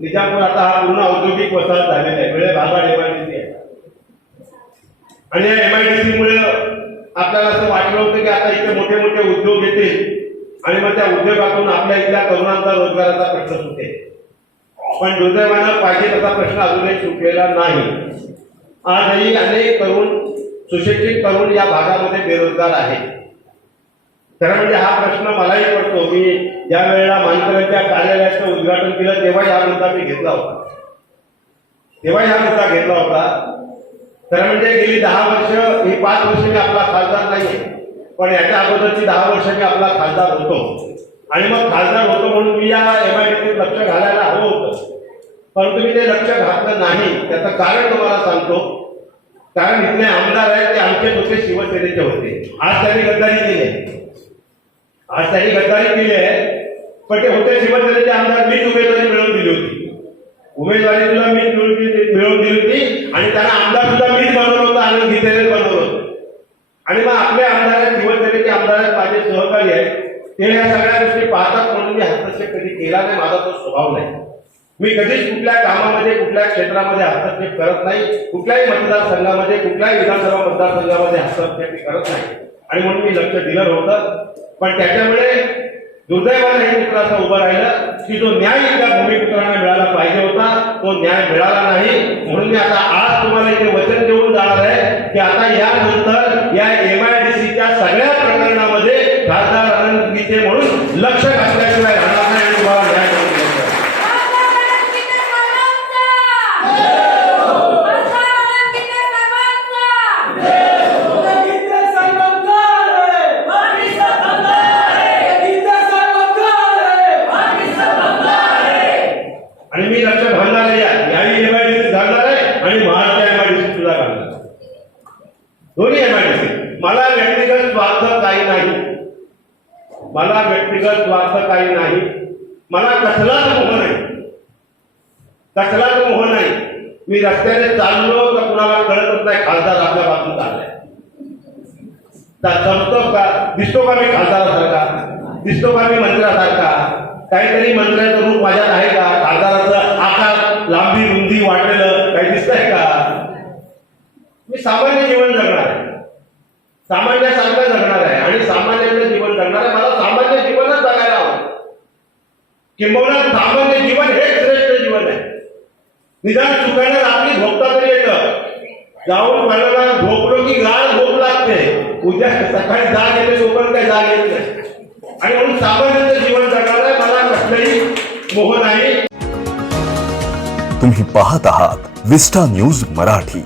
निजामपूर आता हा पूर्ण औद्योगिक वसाहत झालेला आहे. वेळे आय एमआयडीसी आहे. आणि या एमआयडीसी मुळे आपल्याला असं वाटलं होतं की आता इथे मोठे मोठे उद्योग येतील आणि मग त्या उद्योगातून आपल्या इथल्या तरुणांचा रोजगाराचा प्रश्न सुटेल. पण दुर्दैवानं पाहिजे तसा प्रश्न अजूनही सुटलेला नाही. आजही अनेक तरुण सुशिक्षित तरुण या भागामध्ये बेरोजगार आहेत. खरं म्हणजे हा प्रश्न मलाही पडतो. मी ज्या वेळेला मानकरांच्या कार्यालयाचं उद्घाटन केलं तेव्हा हा मुद्दा मी घेतला होता. तेव्हा हा मुद्दा घेतला होता. खरं म्हणजे गेली दहा वर्ष ही पाच वर्ष मी आपला खासदार आहे पण याच्या अगोदरची दहा वर्ष मी आपला खासदार होतो. आणि मग खासदार होतो म्हणून मी या एमआयडीसीत लक्ष घालायला हवं होतं. परंतु मी ते लक्ष घातलं नाही. त्याचं कारण तुम्हाला सांगतो. कारण इथले आमदार आहेत ते आमचे होते शिवसेनेचे होते. आज त्यांनी गद्दारी दिली. आज त्यांनी गद्दारी केली आहे पण ते होते शिवसेनेचे आमदार मीच उमेदवारी मिळवून दिली होती. उमेदवारी तुला मीच मिळवून दिली होती आणि त्यांना आमदार सुद्धा मीच बनवलं होतं आणि गीतेने बनवलं होतं. आणि मग आपले आमदार शिवसेनेचे आमदार माझे सहकारी आहेत ते या सगळ्या गोष्टी पाहतात म्हणून मी हस्तक्षेप कधी केला नाही माझा तो स्वभाव नाही. मी कधीच कुठल्या कामामध्ये कुठल्या क्षेत्रामध्ये हस्तक्षेप करत नाही कुठल्याही मतदारसंघामध्ये कुठल्याही विधानसभा मतदारसंघामध्ये हस्तक्षेप करत नाही. आणि म्हणून मी लक्ष दिलं नव्हतं. पण त्याच्यामुळे दुर्दैवाने हे चित्र असं उभं राहिलं की जो न्याय त्या भूमिपुत्रांना मिळाला पाहिजे होता तो न्याय मिळाला नाही. म्हणून मी आता आज तुम्हाला इथे वचन देऊन जाणार आहे की आता यानंतर या एम आय डी सीच्या सगळ्या प्रकरणामध्ये खासदार अनंत म्हणून लक्ष घातल्याशिवाय राहणार नाही आणि तुम्हाला न्याय करून द्यायचा आहे. आणि मी लक्ष घालणार आहे या- याही एमआयडीसी घालणार आहे आणि महाराष्ट्र एमआयडीसी सुद्धा घालणार आहे. दोन्ही एमआयडीसी मला व्यक्तिगत स्वार्थ काही नाही. मला व्यक्तिगत स्वार्थ काही नाही. मला कसलाच मोह नाही. कसलाच मोह नाही. मी रस्त्याने चाललो तर कुणाला कळतच नाही खासदार आपल्या बाजून चाललाय तर जमतो का? दिसतो का मी खासदारासारखा? दिसतो का मी मंत्र्यासारखा? काहीतरी मंत्र्याचं रूप माझ्यात आहे का? खासदाराचं आकार लांबी रुंदी वाढलेलं काही दिसतंय का? मी सामान्य सामान्यासारखं जगणार आहे. आणि सामान्याचं जीवन जगणार आहे. मला सामान्य जीवनच जगायला हवं किंबहुना सामान्य जीवन हे श्रेष्ठ जीवन आहे. निदान चुकायला रात्री झोपता तरी येतं. जाऊन मला झोपलो की गाळ झोप लागते. उद्या सकाळी जाग येते तोपर्यंत काही जाग येत नाही. आणि म्हणून सामान्याचं जीवन जगणार आहे. मला कसलंही मोह नाही. तुम्ही पाहत आहात विस्टा न्यूज मराठी.